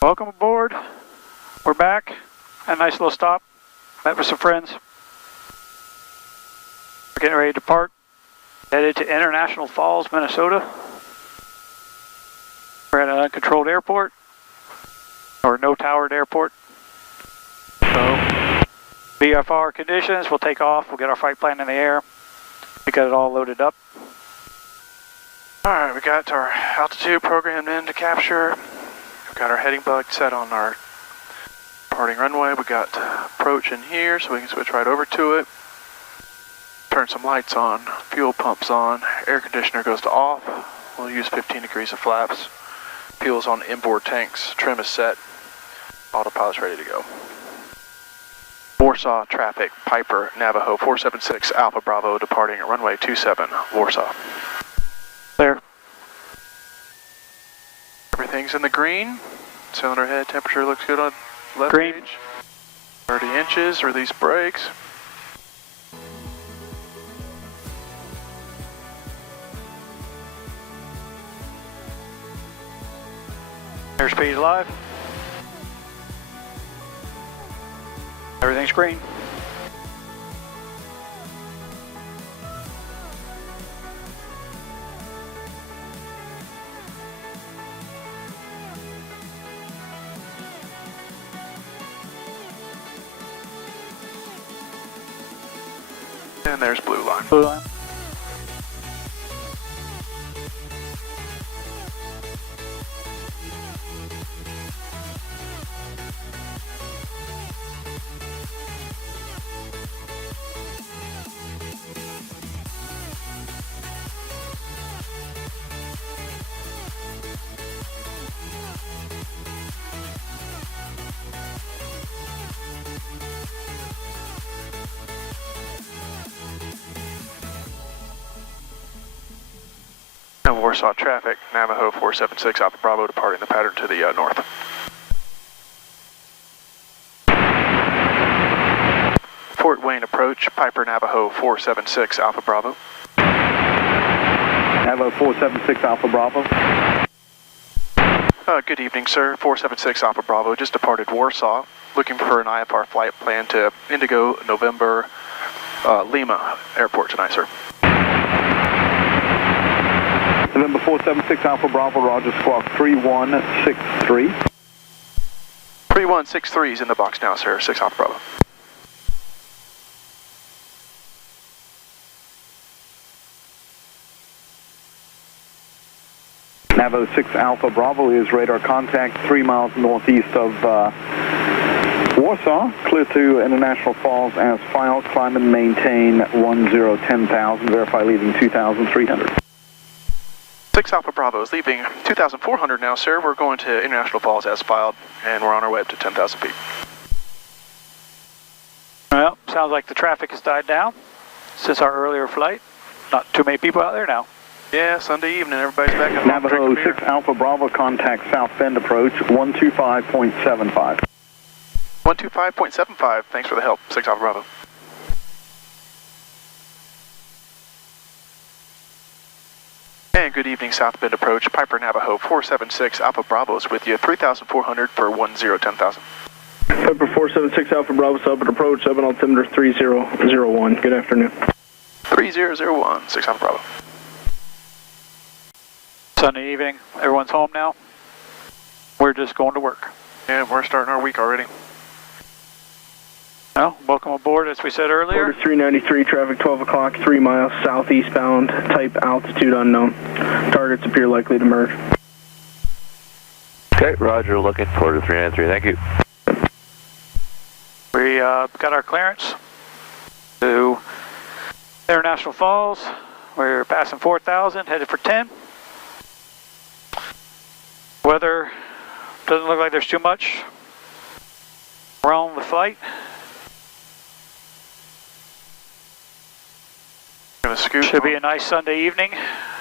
Welcome aboard. We're back. Had a nice little stop. Met with some friends. We're getting ready to depart. Headed to International Falls, Minnesota. We're at an uncontrolled airport, or no towered airport. So, VFR conditions, we'll take off. We'll get our flight plan in the air. We got it all loaded up. Alright, we got our altitude programmed in to capture. We've got our heading bug set on our departing runway. We got approach in here, so we can switch right over to it. Turn some lights on, fuel pumps on, air conditioner goes to off. We'll use 15 degrees of flaps. Fuel's on inboard tanks, trim is set. Autopilot's ready to go. Warsaw traffic, Piper Navajo 476 Alpha Bravo departing at runway 27, Warsaw. There. Everything's in the green. Cylinder head temperature looks good on left green. gauge. 30 inches, release brakes. Airspeed alive. Everything's green. And there's blue line. Blue line. Warsaw traffic, Navajo 476 Alpha Bravo departing the pattern to the north. Fort Wayne approach, Piper Navajo 476 Alpha Bravo. Navajo 476 Alpha Bravo. Good evening, sir. 476 Alpha Bravo just departed Warsaw. Looking for an IFR flight plan to Indigo November Lima Airport tonight, sir. November 476 Alpha Bravo, Roger, squawk 3163. 3163 is in the box now, sir. 6 Alpha Bravo. Navajo 6 Alpha Bravo is radar contact 3 miles northeast of Warsaw. Clear to International Falls as filed. Climb and maintain 10,000. Verify leaving 2,300. 6 Alpha Bravo is leaving 2,400 now, sir. We're going to International Falls as filed, and we're on our way up to 10,000 feet. Well, sounds like the traffic has died down since our earlier flight. Not too many people out there now. Yeah, Sunday evening, everybody's back at home. Navajo 6 Alpha Bravo, contact South Bend approach 125.75. 125.75, thanks for the help, 6 Alpha Bravo. And good evening, South Bend approach, Piper Navajo 476 Alpha Bravo is with you, 3,400 for 10,000. Piper 476 Alpha Bravo, South Bend approach, 7 altimeter 3001. Good afternoon. 3001, 6 Alpha Bravo. Sunday evening, everyone's home now. We're just going to work. Yeah, we're starting our week already. Well, welcome aboard, as we said earlier. Order 393, traffic 12 o'clock, 3 miles southeastbound, type altitude unknown. Targets appear likely to merge. Okay, roger, looking forward to 393, thank you. We got our clearance to International Falls. We're passing 4,000, headed for 10. Weather doesn't look like there's too much wrong with the flight. Gonna scoot. Should be a nice Sunday evening.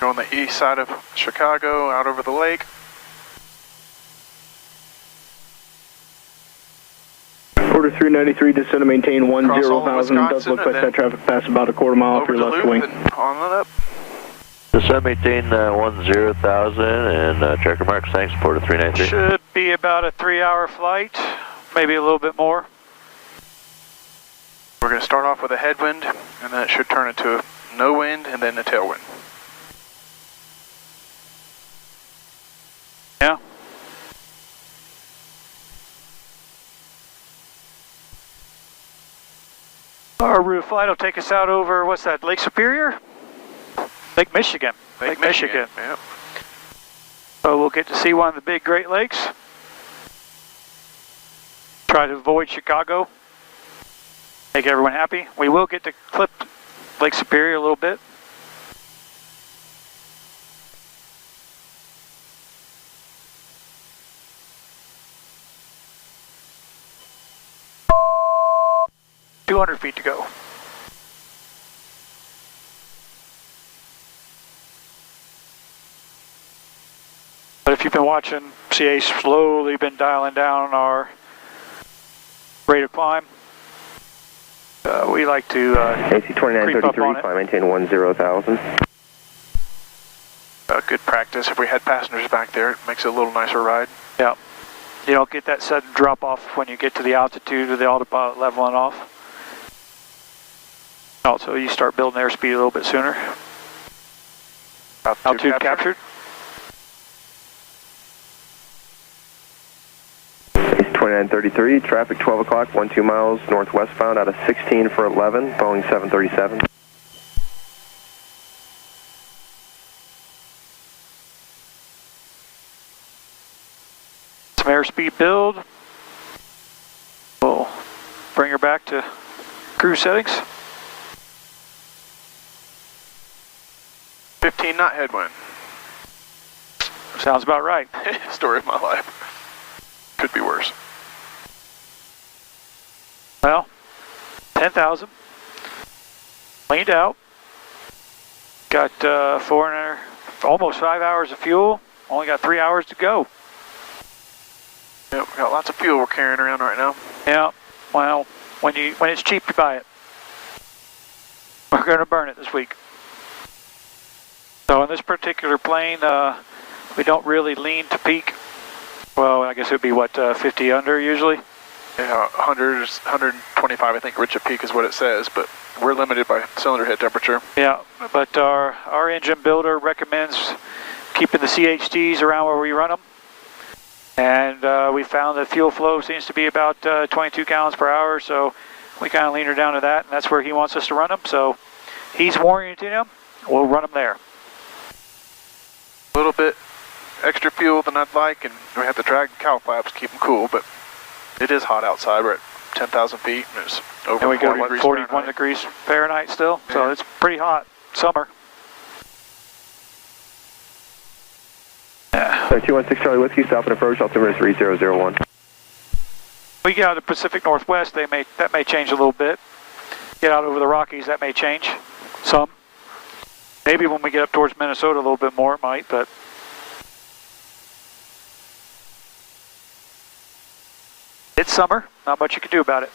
Go on the east side of Chicago, out over the lake. Order 393, descend to maintain 10,000. Does look like and that traffic passed about a quarter mile off over your the left loop wing. and on and up. Descend maintain 10,000 and checker marks, thanks, Porter 393. Should be about a 3-hour flight, maybe a little bit more. We're going to start off with a headwind, and then it should turn into a no wind and then a tailwind. Yeah. Our route of flight will take us out over, what's that, Lake Superior? Lake Michigan. Lake Michigan. Yep. So we'll get to see one of the big Great Lakes. Try to avoid Chicago. Make everyone happy. We will get to clip Lake Superior a little bit. $200 feet to go. But if you've been watching, CA slowly been dialing down our rate of climb. We like to AC 2933, climb maintain 10,000. Good practice. If we had passengers back there, it makes it a little nicer ride. Yeah. You don't get that sudden drop off when you get to the altitude of the autopilot leveling off. Also, you start building airspeed a little bit sooner. Altitude captured. AC 2933, traffic 12 o'clock, 12 miles northwestbound out of 16 for 11, Boeing 737. Some airspeed build. We'll bring her back to cruise settings. 15 knot headwind. Sounds about right. Story of my life. Could be worse. Well, 10,000. Cleaned out. Got almost 5 hours of fuel. Only got 3 hours to go. Yep, we got lots of fuel we're carrying around right now. Yeah. Well, when it's cheap, you buy it. We're going to burn it this week. So in this particular plane, we don't really lean to peak. Well, I guess it would be, what, 50 under usually? Yeah, 100, 125, I think, rich at peak is what it says, but we're limited by cylinder head temperature. Yeah, but our engine builder recommends keeping the CHDs around where we run them. And we found that fuel flow seems to be about 22 gallons per hour, so we kind of lean her down to that, and that's where he wants us to run them. So he's warranting them, we'll run them there. A little bit extra fuel than I'd like, and we have to drag cowl flaps to keep them cool, but it is hot outside. We're at 10,000 feet, and it's over and we 40 got, what, degrees 41 Fahrenheit. degrees Fahrenheit still, yeah. So it's pretty hot. Summer. Yeah. 216 Charlie Whiskey, stop and approach, altimeter 3001. We get out of the Pacific Northwest, that may change a little bit. Get out over the Rockies, that may change some. Maybe when we get up towards Minnesota a little bit more, it might, but it's summer, not much you can do about it.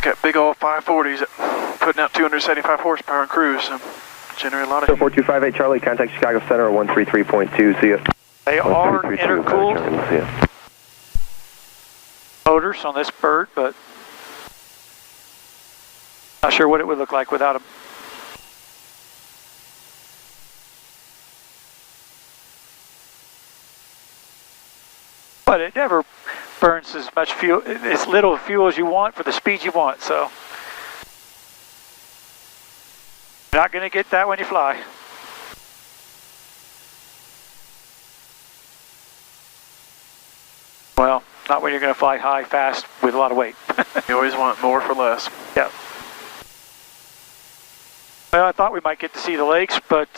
Got big old 540s putting out 275 horsepower in cruise, so generate a lot of heat. 4258 Charlie, contact Chicago Center 133.2, see ya. They are intercooled motors on this bird, but not sure what it would look like without them. But it never burns as much fuel, as little fuel as you want for the speed you want, so you're not going to get that when you fly. Well, not when you're going to fly high, fast, with a lot of weight. You always want more for less. Yeah. Well, I thought we might get to see the lakes, but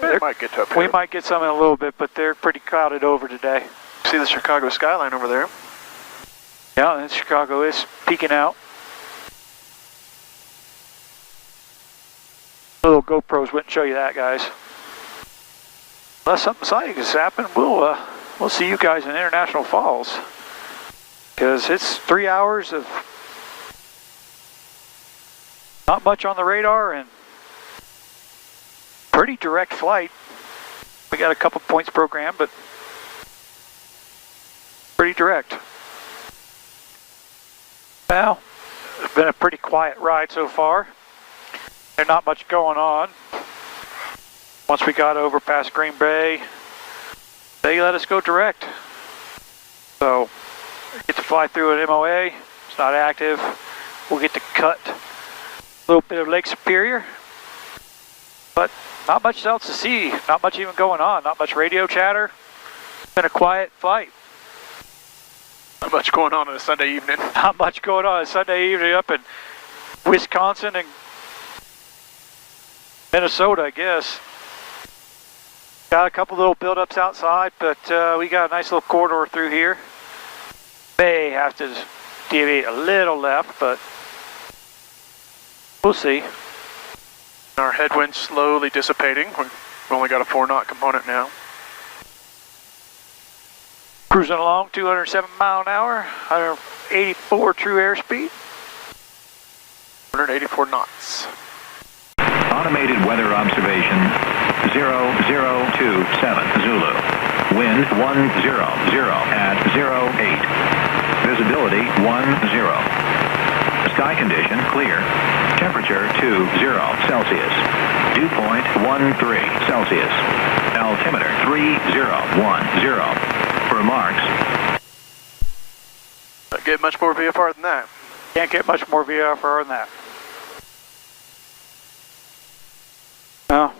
might get to up here. We might get some in a little bit, but they're pretty clouded over today. See the Chicago skyline over there? Yeah, and Chicago is peeking out. Little GoPros wouldn't show you that, guys. Unless something exciting has happened, we'll see you guys in International Falls. Because it's 3 hours of not much on the radar and pretty direct flight. We got a couple points programmed, but redirect. Well, it's been a pretty quiet ride so far. There's not much going on. Once we got over past Green Bay, they let us go direct. So, get to fly through an MOA. It's not active. We'll get to cut a little bit of Lake Superior. But not much else to see. Not much even going on. Not much radio chatter. It's been a quiet flight. Not much going on a Sunday evening. Not much going on a Sunday evening up in Wisconsin and Minnesota, I guess. Got a couple little buildups outside, but we got a nice little corridor through here. May have to deviate a little left, but we'll see. Our headwind's slowly dissipating. We've only got a 4-knot component now. Cruising along, 207 mile an hour, 184 true airspeed. 184 knots. Automated weather observation 0027 Zulu. Wind 100 at 08. Visibility 10. Sky condition clear. Temperature 20 Celsius. Dew point 13 Celsius. Altimeter 3010. Remarks. Not get much more VFR than that. Can't get much more VFR than that. Now,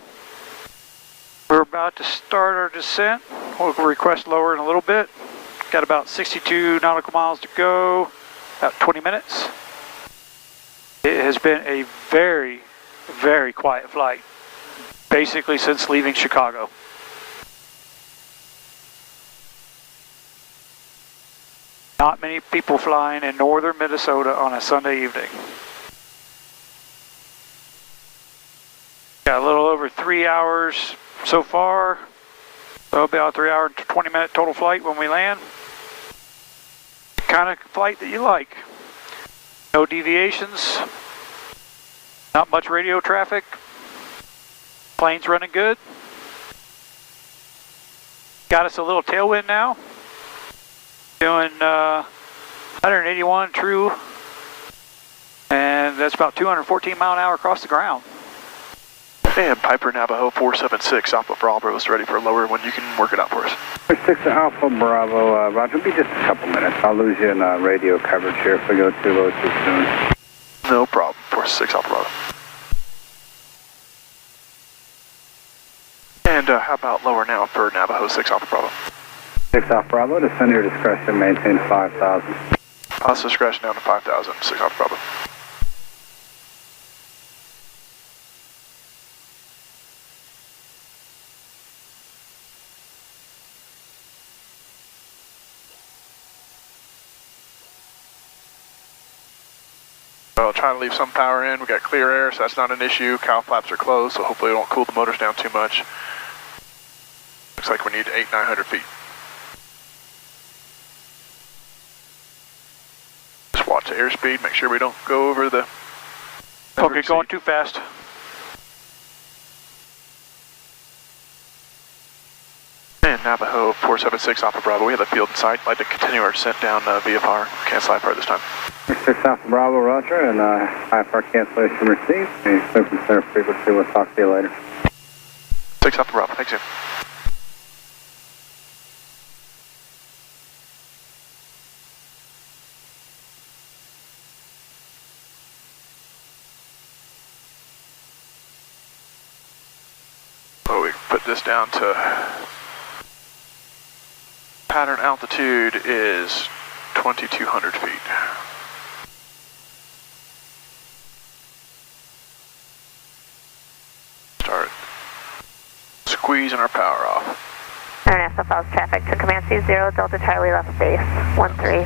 we're about to start our descent. We'll request lower in a little bit. Got about 62 nautical miles to go, about 20 minutes. It has been a very, very quiet flight, basically since leaving Chicago. Not many people flying in northern Minnesota on a Sunday evening. Got a little over 3 hours so far. So about 3 hour and 20 minute total flight when we land. Kind of flight that you like. No deviations. Not much radio traffic. Plane's running good. Got us a little tailwind now. Doing 181 true, and that's about 214 mile an hour across the ground. And Piper Navajo 476 Alpha Bravo is ready for a lower when you can work it out for us. 6 Alpha Bravo, Roger, it'll be just a couple minutes. I'll lose you in radio coverage here if we go too low too soon. No problem, 46 Alpha Bravo. And how about lower now for Navajo 6 Alpha Bravo? 6 Alpha Bravo, descend your discretion, maintain 5,000. Pass discretion down to 5,000, 6 Alpha Bravo. So I'll try to leave some power in. We got clear air, so that's not an issue. Cowl flaps are closed, so hopefully it won't cool the motors down too much. Looks like we need 800-900 feet. Just watch the airspeed, make sure we don't go over the... Okay, going too fast. And Navajo 476 Alpha Bravo, we have the field in sight. I'd like to continue our descent down VFR. Can't slide far this time. 6 Alpha Bravo, Roger, and IFR cancellation received. Open center frequency, we'll talk to you later. 6 Alpha Bravo, thanks you. Oh, we put this down to pattern altitude is 2,200 feet. Start squeezing our power off. International Falls traffic to Command C0, Delta Charlie left base, 13.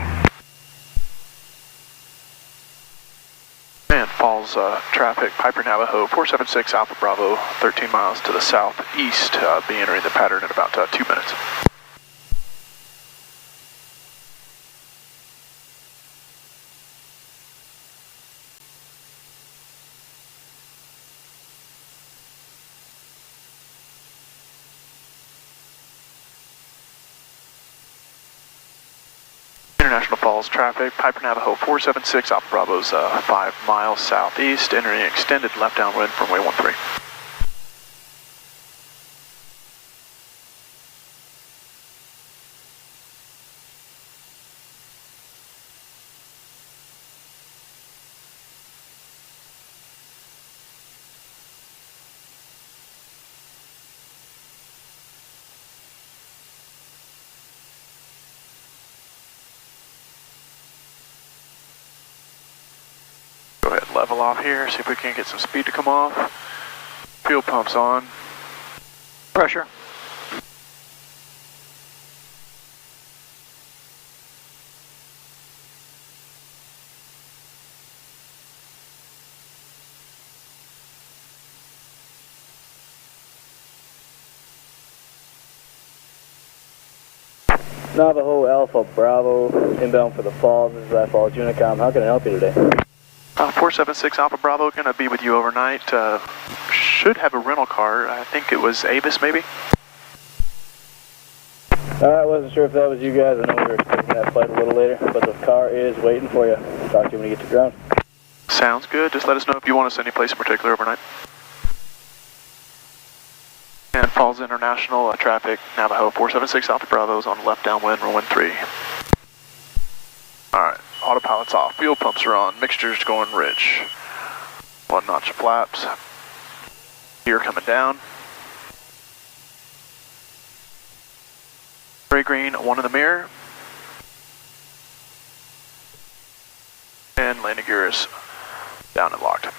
And Falls traffic, Piper Navajo 476 Alpha Bravo, 13 miles to the southeast, be entering the pattern in about 2 minutes. International Falls traffic, Piper Navajo 476, Alpha Bravo's 5 miles southeast, entering extended left downwind from runway 13. Go ahead and level off here, see if we can get some speed to come off. Fuel pumps on. Pressure. Navajo Alpha Bravo, inbound for the Falls. This is that Falls Unicom. How can I help you today? 476 Alpha Bravo, going to be with you overnight. Should have a rental car. I think it was Avis, maybe? I wasn't sure if that was you guys. I know we were expecting that flight a little later, but the car is waiting for you. Talk to you when you get to ground. Sounds good. Just let us know if you want us any place in particular overnight. And Falls International traffic, Navajo 476 Alpha Bravo's on left downwind, runway 13. Alright, autopilot's off, fuel pumps are on, mixture's going rich. 1 notch of flaps. Gear coming down. Gray green, 1 in the mirror. And landing gear is down and locked.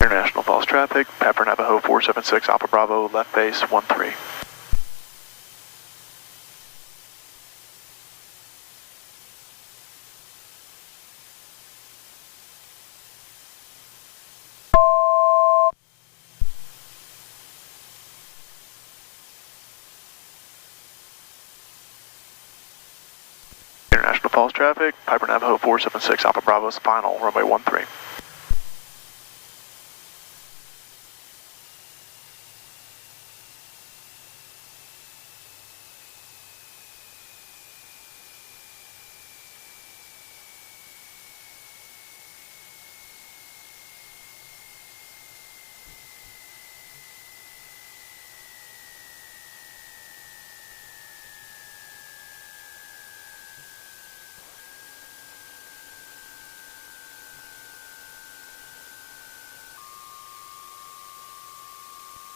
International Falls traffic, Piper Navajo 476 Alpha Bravo, left base 13. International Falls traffic, Piper Navajo 476 Alpha Bravo's final, runway 13.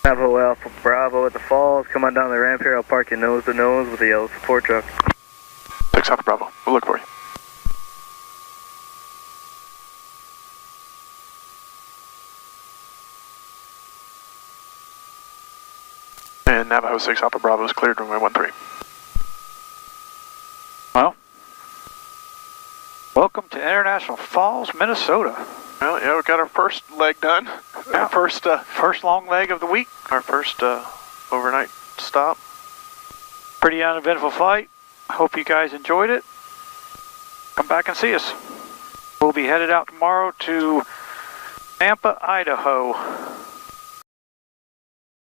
Navajo Alpha Bravo at the Falls. Come on down the ramp here. I'll park you nose to nose with the yellow support truck. 6 Alpha Bravo, we'll look for you. And Navajo 6 Alpha Bravo is cleared, runway 13. Well, welcome to International Falls, Minnesota. Well, yeah, we got our first leg done. Yeah. Our First long leg of the week. Our first overnight stop. Pretty uneventful flight. Hope you guys enjoyed it. Come back and see us. We'll be headed out tomorrow to Nampa, Idaho.